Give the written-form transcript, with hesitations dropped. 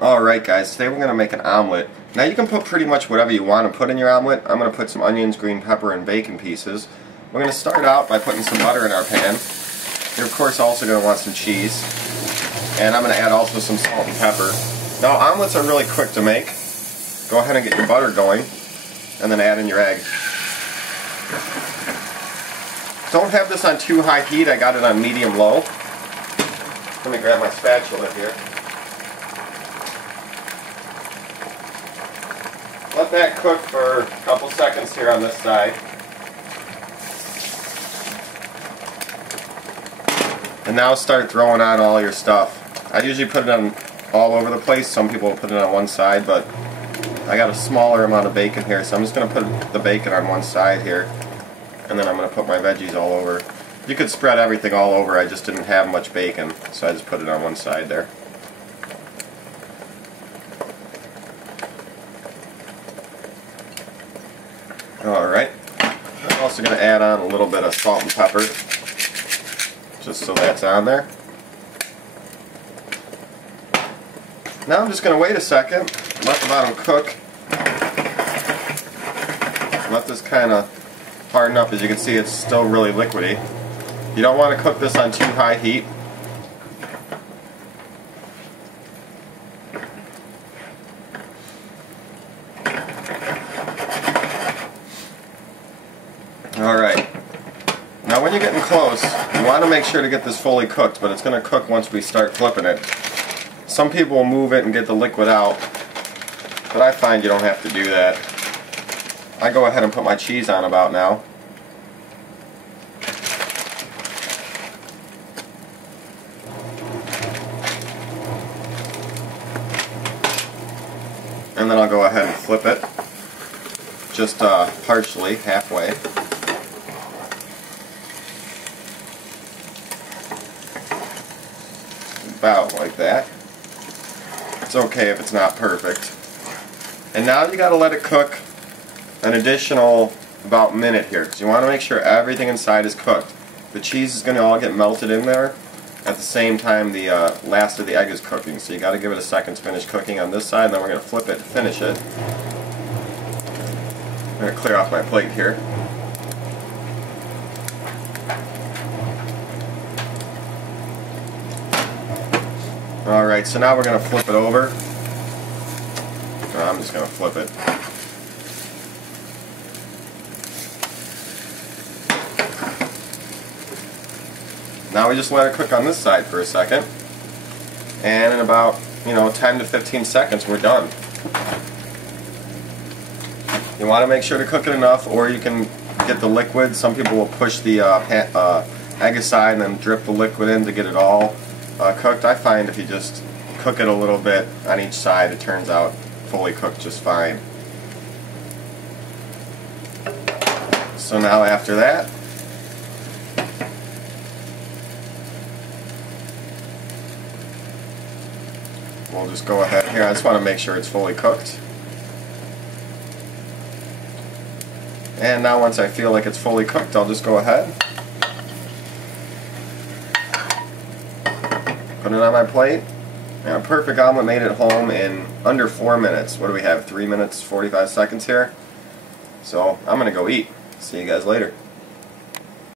Alright guys, today we're going to make an omelet. Now you can put pretty much whatever you want to put in your omelet. I'm going to put some onions, green pepper, and bacon pieces. We're going to start out by putting some butter in our pan. You're of course also going to want some cheese. And I'm going to add also some salt and pepper. Now omelets are really quick to make. Go ahead and get your butter going and then add in your egg. Don't have this on too high heat, I got it on medium-low. Let me grab my spatula here. Let that cook for a couple seconds here on this side. And now start throwing on all your stuff. I usually put it on all over the place. Some people will put it on one side, but I got a smaller amount of bacon here, so I'm just going to put the bacon on one side here. And then I'm going to put my veggies all over. You could spread everything all over, I just didn't have much bacon, so I just put it on one side there. Alright, I'm also going to add on a little bit of salt and pepper, just so that's on there. Now I'm just going to wait a second, let the bottom cook, let this kind of harden up. As you can see, it's still really liquidy. You don't want to cook this on too high heat. Alright, now when you're getting close, you want to make sure to get this fully cooked, but it's going to cook once we start flipping it. Some people will move it and get the liquid out, but I find you don't have to do that. I go ahead and put my cheese on about now. And then I'll go ahead and flip it, just partially, halfway. About like that. It's okay if it's not perfect. And now you got to let it cook an additional about minute here, because you want to make sure everything inside is cooked. The cheese is going to all get melted in there at the same time the last of the egg is cooking, so you got to give it a second to finish cooking on this side, and then we're going to flip it to finish it. I'm going to clear off my plate here. Alright, so now we're going to flip it over. I'm just going to flip it. Now we just let it cook on this side for a second. And in about, 10 to 15 seconds we're done. You want to make sure to cook it enough, or you can get the liquid. Some people will push the egg aside and then drip the liquid in to get it all cooked. I find if you just cook it a little bit on each side, it turns out fully cooked just fine. So now after that, we'll just go ahead here. I just want to make sure it's fully cooked. And now once I feel like it's fully cooked, I'll just go ahead, put it on my plate. Now, a perfect omelet made at home in under 4 minutes. What do we have? 3 minutes, 45 seconds here. So I'm going to go eat. See you guys later.